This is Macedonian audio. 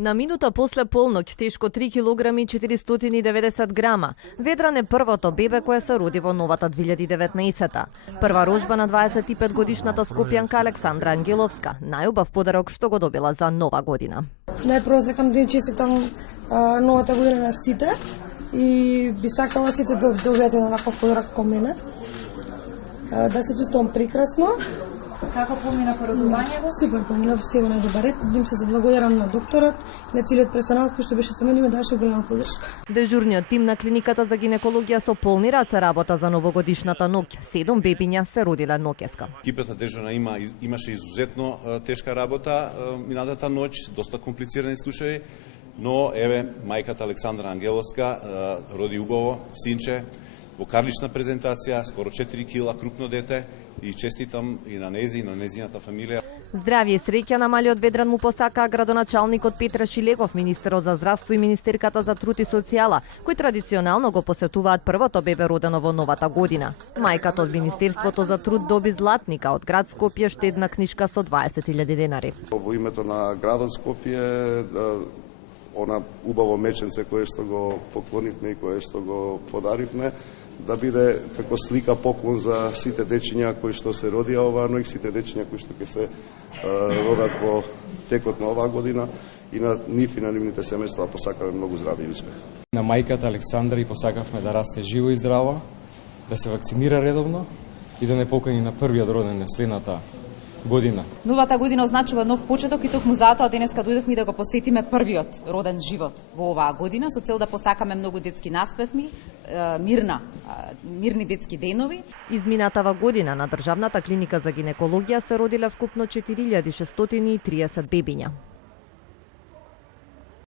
На минута после полноќ, тешко 3 килограми 490 грама, Ведран е првото бебе кое се роди во новата 2019-та. Прва рожба на 25 годишната скопјанка Александра Ангеловска, најубав подарок што го добила за нова година. Најпрво сакам да им честитам новата година на сите и би сакала сите да добиете еднаков подарок кон мене. Да се чувствувам прекрасно. Како помина породувањето? Супер, помина се во најдобар ред. Им се заблагодарам на докторот, на целиот персонал кој што беше со мене и ме даваше голема подршка. Дежурниот тим на клиниката за гинекологија со полни раце работа за новогодишната ноќ. 7 бебиња се родиле ноќеска. Екипата дежурна имаше изузетно тешка работа минатата ноќ, доста комплицирани случаи, но еве мајката Александра Ангеловска роди убаво синче во карлична презентација, скоро 4 кила крупно дете, и честитам и на нези и на незината фамилија. Здравје и среќа на малиот Ведран му посакаа градоначалникот Петра Шилегов, министерот за здравство и министерката за труд и социјала, кои традиционално го посетуваат првото бебе родено во новата година. Мајката од Министерството за труд доби златника од град Скопје штедна книжка со 20.000 денари. Во името на градот Скопје, она убаво меченце кое што го поклонивме и кое што го подаривме, да биде како слика поклон за сите дечиња кои што се родија оваа ноќ, сите дечиња кои што ќе се родат во текот на оваа година, и на нив и на нивните семејства посакаме многу здравје и успех. На мајката Александра и посакавме да расте живо и здраво, да се вакцинира редовно и да не покани на првиот роден на следната година. Новата година означува нов почеток и токму затоа денеска дојдовме да го посетиме првиот роден живот во оваа година со цел да посакаме многу детски наспевми, мирни детски денови. Изминатава година на Државната клиника за гинекологија се родиле вкупно 4630 бебиња.